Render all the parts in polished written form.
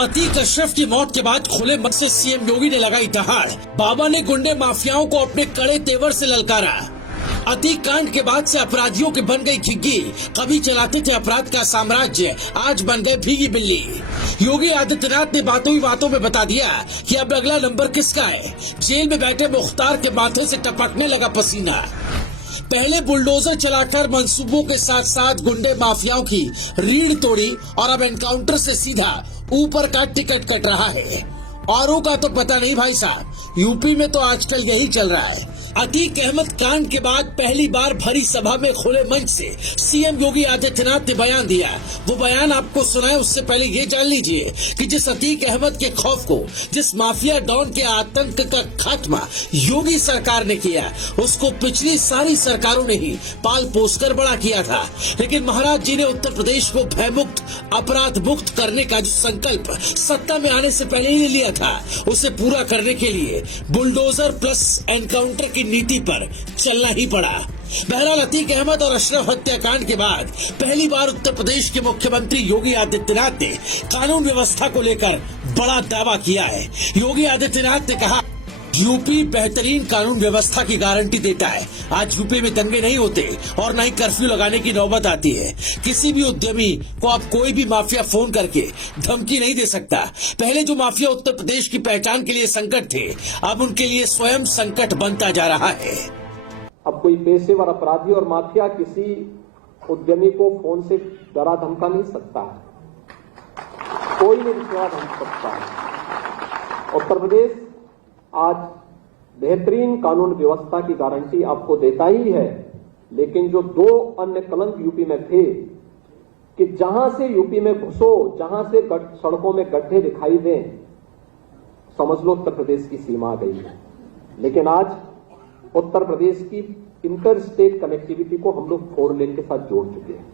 अतीक अशरफ की मौत के बाद खुले मन से सीएम योगी ने लगाई दहाड़। बाबा ने गुंडे माफियाओं को अपने कड़े तेवर से ललकारा। अतीक कांड के बाद से अपराधियों की बन गई घिग्गी। कभी चलाते थे अपराध का साम्राज्य, आज बन गए भीगी बिल्ली। योगी आदित्यनाथ ने बातों ही बातों में बता दिया कि अब अगला नंबर किसका है। जेल में बैठे मुख्तार के माथे से टपकने लगा पसीना। पहले बुलडोजर चलाकर मंसूबों के साथ साथ गुंडे माफियाओं की रीढ़ तोड़ी और अब एनकाउंटर से सीधा ऊपर का टिकट कट रहा है। औरों का तो पता नहीं भाई साहब, यूपी में तो आजकल यही चल रहा है। अतीक अहमद कांड के बाद पहली बार भरी सभा में खुले मंच से सीएम योगी आदित्यनाथ ने बयान दिया। वो बयान आपको सुनाए उससे पहले ये जान लीजिए कि जिस अतीक अहमद के खौफ को, जिस माफिया डॉन के आतंक का खात्मा योगी सरकार ने किया, उसको पिछली सारी सरकारों ने ही पाल पोस कर बड़ा किया था। लेकिन महाराज जी ने उत्तर प्रदेश को भयमुक्त, अपराध मुक्त करने का जो संकल्प सत्ता में आने से पहले ही ले लिया था, उसे पूरा करने के लिए बुलडोजर प्लस एनकाउंटर की नीति पर चलना ही पड़ा। बहरहाल अतीक अहमद और अशरफ हत्याकांड के बाद पहली बार उत्तर प्रदेश के मुख्यमंत्री योगी आदित्यनाथ ने कानून व्यवस्था को लेकर बड़ा दावा किया है। योगी आदित्यनाथ ने कहा, यूपी बेहतरीन कानून व्यवस्था की गारंटी देता है। आज यूपी में दंगे नहीं होते और न ही कर्फ्यू लगाने की नौबत आती है। किसी भी उद्यमी को अब कोई भी माफिया फोन करके धमकी नहीं दे सकता। पहले जो माफिया उत्तर प्रदेश की पहचान के लिए संकट थे, अब उनके लिए स्वयं संकट बनता जा रहा है। अब कोई पेशेवर अपराधी और माफिया किसी उद्यमी को फोन से डरा धमका नहीं सकता है। कोई नहीं विश्वास धमक सकता है। उत्तर प्रदेश आज बेहतरीन कानून व्यवस्था की गारंटी आपको देता ही है। लेकिन जो दो अन्य कलंक यूपी में थे कि जहां से यूपी में घुसो, जहां से सड़कों में गड्ढे दिखाई दें, समझ लो उत्तर प्रदेश की सीमा आ गई है। लेकिन आज उत्तर प्रदेश की इंटर स्टेट कनेक्टिविटी को हम लोग 4 लेन के साथ जोड़ चुके हैं।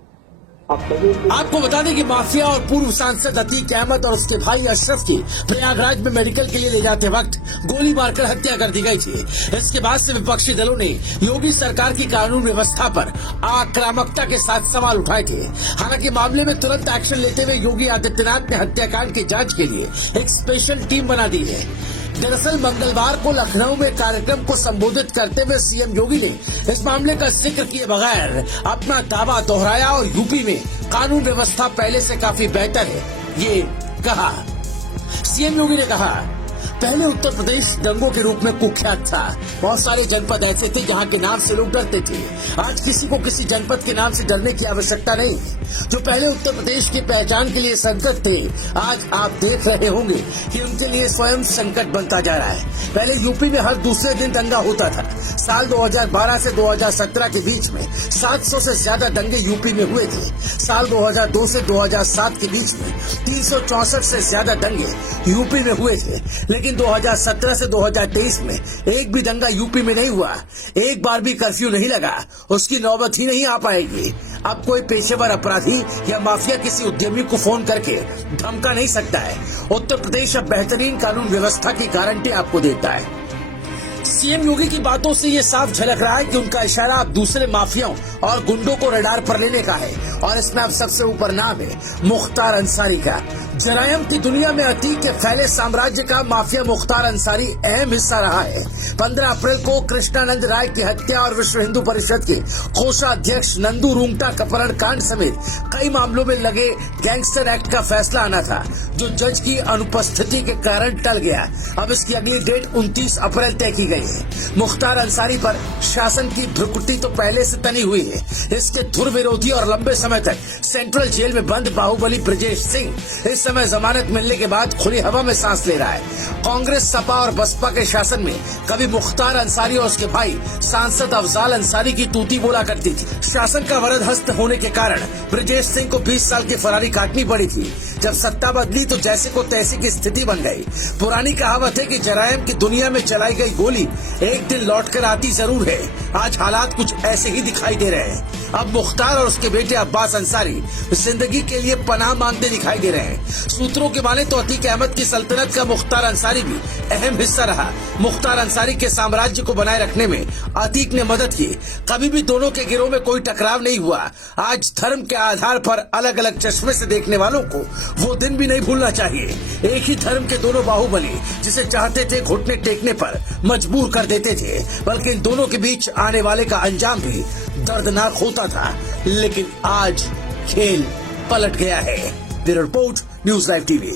आपको बता दें कि माफिया और पूर्व सांसद अतीक अहमद और उसके भाई अशरफ की प्रयागराज में मेडिकल के लिए ले जाते वक्त गोली मारकर हत्या कर दी गई थी। इसके बाद से विपक्षी दलों ने योगी सरकार की कानून व्यवस्था पर आक्रामकता के साथ सवाल उठाए थे। हालांकि मामले में तुरंत एक्शन लेते हुए योगी आदित्यनाथ ने हत्याकांड की जांच के लिए एक स्पेशल टीम बना दी है। दरअसल मंगलवार को लखनऊ में कार्यक्रम को संबोधित करते हुए सीएम योगी ने इस मामले का जिक्र किए बगैर अपना दावा दोहराया और यूपी में कानून व्यवस्था पहले से काफी बेहतर है ये कहा। सीएम योगी ने कहा, पहले उत्तर प्रदेश दंगों के रूप में कुख्यात था। बहुत सारे जनपद ऐसे थे जहां के नाम से लोग डरते थे। आज किसी को किसी जनपद के नाम से डरने की आवश्यकता नहीं। जो पहले उत्तर प्रदेश की पहचान के लिए संकट थे, आज आप देख रहे होंगे कि उनके लिए स्वयं संकट बनता जा रहा है। पहले यूपी में हर दूसरे दिन दंगा होता था। साल 2012 से 2017 के बीच में 700 से ज्यादा दंगे यूपी में हुए थे। साल 2002 से 2007 के बीच में 364 से ज्यादा दंगे यूपी में हुए थे। लेकिन 2017 से 2023 में एक भी दंगा यूपी में नहीं हुआ। एक बार भी कर्फ्यू नहीं लगा, उसकी नौबत ही नहीं आ पाएगी। अब कोई पेशेवर अपराधी या माफिया किसी उद्यमी को फोन करके धमका नहीं सकता है। उत्तर प्रदेश अब बेहतरीन कानून व्यवस्था की गारंटी आपको देता है। सीएम योगी की बातों से ये साफ झलक रहा है कि उनका इशारा अब दूसरे माफियाओं और गुंडों को रडार पर लेने का है और इसमें अब सबसे ऊपर नाम है मुख्तार अंसारी का। जरायम की दुनिया में अतीक के फैले साम्राज्य का माफिया मुख्तार अंसारी अहम हिस्सा रहा है। 15 अप्रैल को कृष्णानंद राय की हत्या और विश्व हिंदू परिषद के कोषाध्यक्ष नंदू रूंगटा का अपहरण कांड समेत कई मामलों में लगे गैंगस्टर एक्ट का फैसला आना था, जो जज की अनुपस्थिति के कारण टल गया। अब इसकी अगली डेट 29 अप्रैल तय की गई है। मुख्तार अंसारी पर शासन की भ्रुकुटी तो पहले से तनी हुई है। इसके धुर विरोधी और लंबे समय तक सेंट्रल जेल में बंद बाहुबली ब्रजेश सिंह इस समय जमानत मिलने के बाद खुली हवा में सांस ले रहा है। कांग्रेस, सपा और बसपा के शासन में कभी मुख्तार अंसारी और उसके भाई सांसद अफजाल अंसारी की तूती बोला करती थी। शासन का वरद हस्त होने के कारण ब्रजेश सिंह को 20 साल की फरारी काटनी पड़ी थी। जब सत्ता बदली तो जैसे को तैसे की स्थिति बन गई। पुरानी कहावत है कि जरायम की दुनिया में चलाई गई गोली एक दिन लौट कर आती जरूर है। आज हालात कुछ ऐसे ही दिखाई दे रहे हैं। अब मुख्तार और उसके बेटे अब्बास अंसारी जिंदगी के लिए पनाह मांगते दिखाई दे रहे हैं। सूत्रों के माने तो अतीक अहमद की सल्तनत का मुख्तार अंसारी भी अहम हिस्सा रहा। मुख्तार अंसारी के साम्राज्य को बनाए रखने में अतीक ने मदद की। कभी भी दोनों के गिरोह में कोई टकराव नहीं हुआ। आज धर्म के आधार पर अलग अलग चश्मे से देखने वालों को वो दिन भी नहीं भूलना चाहिए। एक ही धर्म के दोनों बाहुबली जिसे चाहते थे घुटने टेकने पर मजबूर कर देते थे, बल्कि इन दोनों के बीच आने वाले का अंजाम भी दर्दनाक होता था। लेकिन आज खेल पलट गया है। Bureau report, news live TV.